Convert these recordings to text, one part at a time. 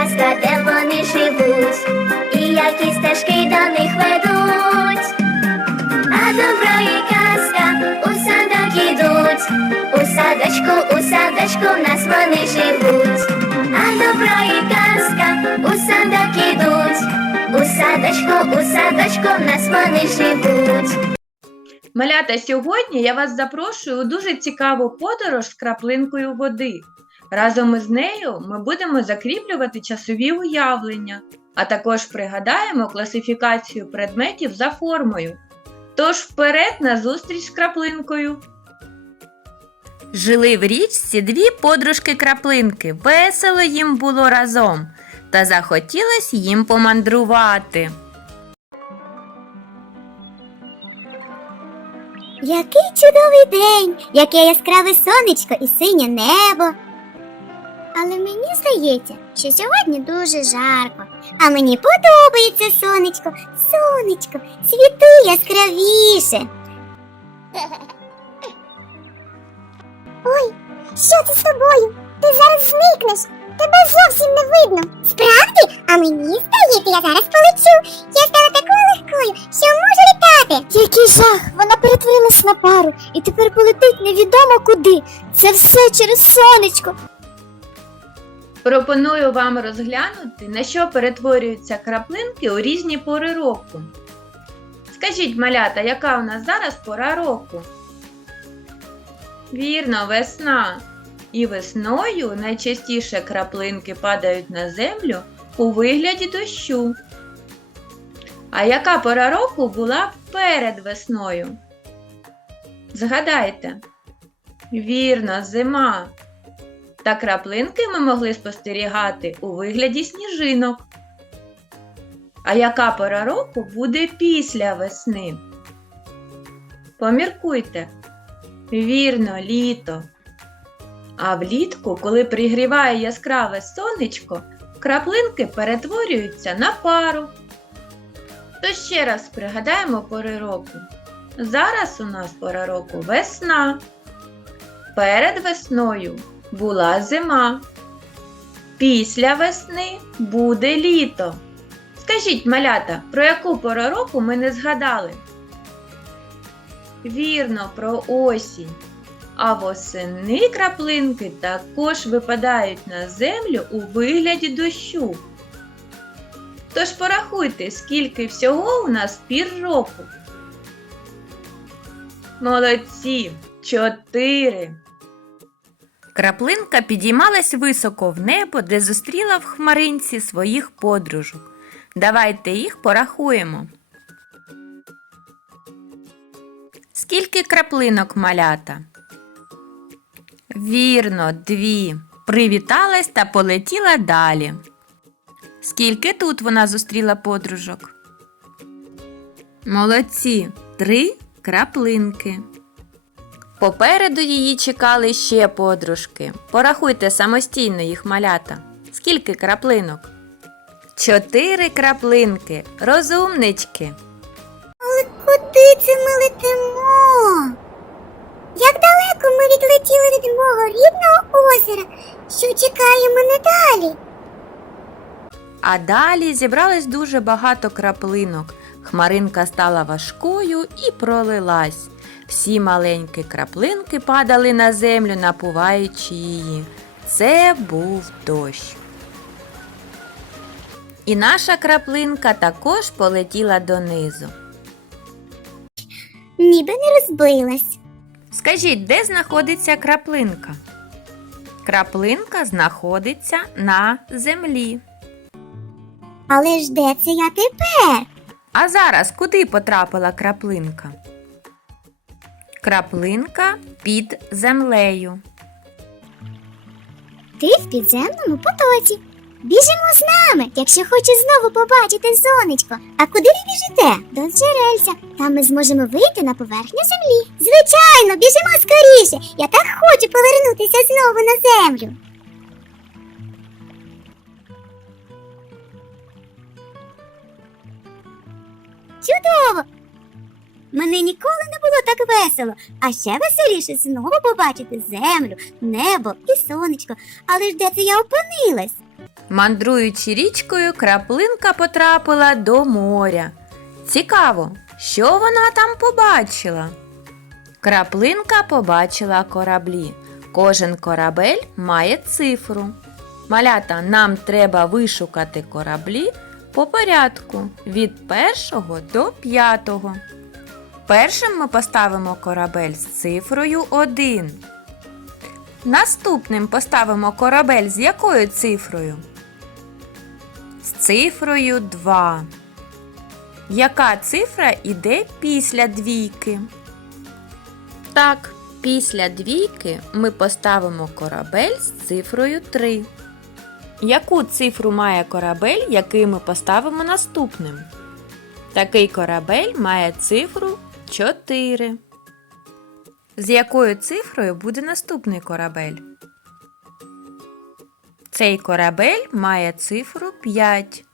казка, де вони живуть, і які стежки до них ведуть. А добро і казка у садок ідуть, у садочку, у садочку в нас вони живуть. А добро і казка у садок ідуть, у садочку, у садочку в нас вони живуть. Малята, сьогодні я вас запрошую у дуже цікаву подорож з краплинкою води. Разом із нею ми будемо закріплювати часові уявлення, а також пригадаємо класифікацію предметів за формою. Тож вперед на зустріч з краплинкою. Жили в річці дві подружки краплинки. Весело їм було разом, та захотілось їм помандрувати. Який чудовий день, яке яскраве сонечко і синє небо. Але мені здається, що сьогодні дуже жарко. А мені подобається сонечко, сонечко, світи яскравіше. Ой, що це з тобою? Ти зараз зникнеш. Тебе зовсім не видно. Справді? А мені здається, я зараз полечу. Я стала такою легкою, що можу літати. Який жах! Вона перетворилась на пару і тепер полетить невідомо куди. Це все через сонечко. Пропоную вам розглянути, на що перетворюються краплинки у різні пори року. Скажіть, малята, яка у нас зараз пора року? Вірно, весна. І весною найчастіше краплинки падають на землю у вигляді дощу. А яка пора року була перед весною? Згадайте. Вірно, зима. Та краплинки ми могли спостерігати у вигляді сніжинок. А яка пора року буде після весни? Поміркуйте. Вірно, літо. А влітку, коли пригріває яскраве сонечко, краплинки перетворюються на пару. То ще раз пригадаємо пори року. Зараз у нас пора року весна. Перед весною була зима. Після весни буде літо. Скажіть, малята, про яку пору року ми не згадали? Вірно, про осінь. А восени краплинки також випадають на землю у вигляді дощу. Тож порахуйте, скільки всього у нас пір року. Молодці! Чотири. Краплинка підіймалась високо в небо, де зустріла в хмаринці своїх подружок. Давайте їх порахуємо. Скільки краплинок малята? Вірно, дві. Привіталась та полетіла далі. Скільки тут вона зустріла подружок? Молодці, три краплинки. Попереду її чекали ще подружки. Порахуйте самостійно їх малята. Скільки краплинок? Чотири краплинки. Розумнички. Але куди це ми летимо? Як далеко ми відлетіли від мого рідного озера, що чекає мене далі? А далі зібралось дуже багато краплинок. Хмаринка стала важкою і пролилась. Всі маленькі краплинки падали на землю, напуваючи її. Це був дощ. І наша краплинка також полетіла донизу. Ніби не розбилась. Скажіть, де знаходиться краплинка? Краплинка знаходиться на землі. Але ж де це я тепер? А зараз куди потрапила краплинка? Краплинка під землею. Ти в підземному потоці. Біжимо з нами, якщо хочеш знову побачити сонечко. А куди ви біжите? До джерельця. Там ми зможемо вийти на поверхню землі. Звичайно, біжимо скоріше. Я так хочу повернутися знову на землю. Чудово! Мене ніколи не було так весело, а ще веселіше знову побачити землю, небо і сонечко. Але ж де це я опинилась? Мандруючи річкою, краплинка потрапила до моря. Цікаво, що вона там побачила? Краплинка побачила кораблі. Кожен корабель має цифру. Малята, нам треба вишукати кораблі по порядку від першого до п'ятого. Першим ми поставимо корабель з цифрою 1. Наступним поставимо корабель з якою цифрою? З цифрою 2. Яка цифра йде після двійки? Так, після двійки ми поставимо корабель з цифрою 3. Яку цифру має корабель, який ми поставимо наступним? Такий корабель має цифру 4. З якою цифрою буде наступний корабель? Цей корабель має цифру 5.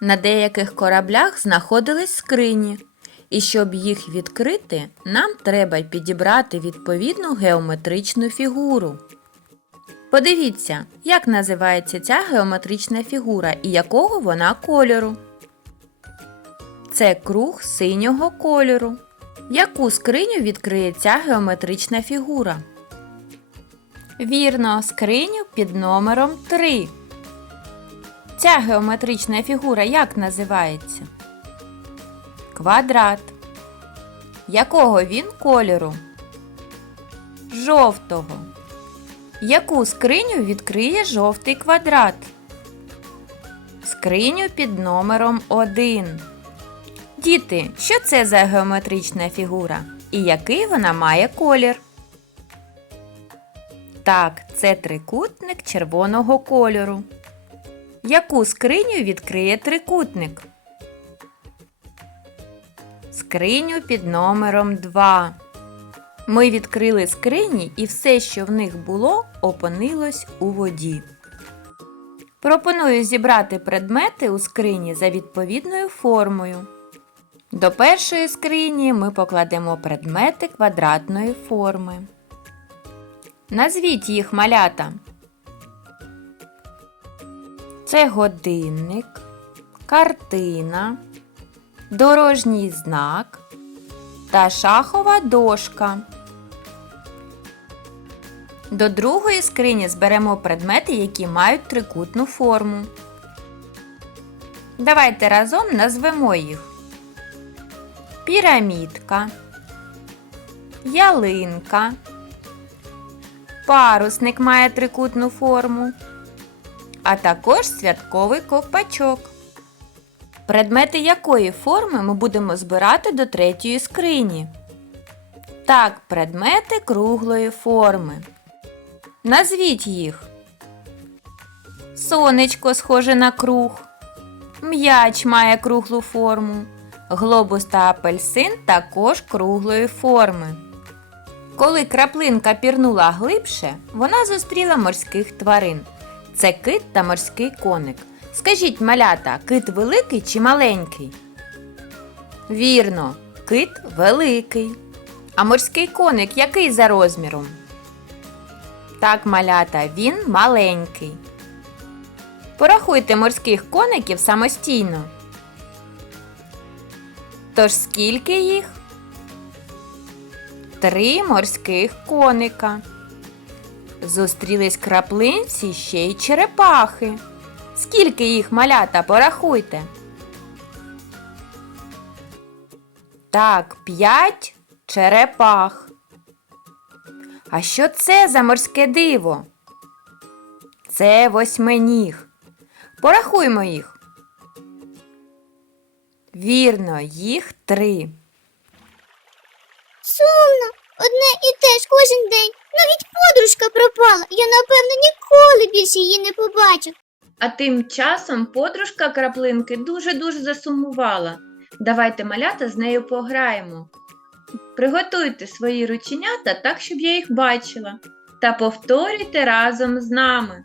На деяких кораблях знаходились скрині, і щоб їх відкрити, нам треба підібрати відповідну геометричну фігуру. Подивіться, як називається ця геометрична фігура і якого вона кольору. Це круг синього кольору. Яку скриню відкриє ця геометрична фігура? Вірно, скриню під номером 3. Ця геометрична фігура як називається? Квадрат. Якого він кольору? Жовтого. Яку скриню відкриє жовтий квадрат? Скриню під номером 1. Діти, що це за геометрична фігура? І який вона має колір? Так, це трикутник червоного кольору. Яку скриню відкриє трикутник? Скриню під номером 2. Ми відкрили скрині і все, що в них було, опинилось у воді. Пропоную зібрати предмети у скрині за відповідною формою. До першої скрині ми покладемо предмети квадратної форми. Назвіть їх малята. Це годинник, картина, дорожній знак та шахова дошка. До другої скрині зберемо предмети, які мають трикутну форму. Давайте разом назвемо їх. Пірамідка, ялинка, парусник має трикутну форму, а також святковий ковпачок. Предмети якої форми ми будемо збирати до третьої скрині? Так, предмети круглої форми. Назвіть їх. Сонечко схоже на круг. М'яч має круглу форму. Глобус та апельсин також круглої форми. Коли краплинка пірнула глибше, вона зустріла морських тварин. Це кит та морський коник. Скажіть, малята, кит великий чи маленький? Вірно, кит великий. А морський коник який за розміром? Так, малята, він маленький. Порахуйте морських коників самостійно. Тож скільки їх? Три морських коника. Зустрілись краплинці ще й черепахи. Скільки їх малята порахуйте? Так, п'ять черепах. А що це за морське диво? Це восьминіг. Порахуймо їх. Вірно, їх три. Сумно, одне і те ж кожен день. Навіть подружка пропала. Я, напевно, ніколи більше її не побачу. А тим часом подружка краплинки дуже-дуже засумувала. Давайте малята з нею пограємо. Приготуйте свої рученята так, щоб я їх бачила. Та повторюйте разом з нами.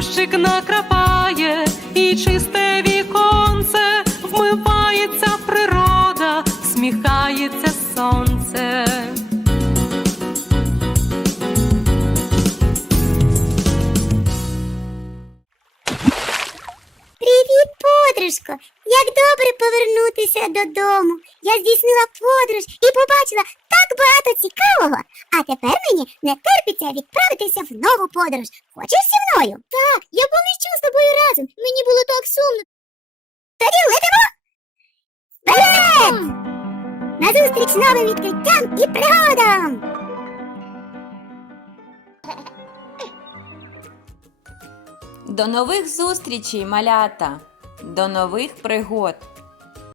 дощик накрапає, і чисте віконце, вмивається природа, сміхається сонце. Привіт, подружко! Як добре повернутися додому. Я здійснила подорож і побачила так багато цікавого. А тепер мені не терпиться відправитися в нову подорож. Хочеш зі мною? Так, я полечу з тобою разом. Мені було так сумно. Тоді летимо! Вперед! Назустріч новим відкриттям і пригодам! До нових зустрічей, малята! До нових пригод!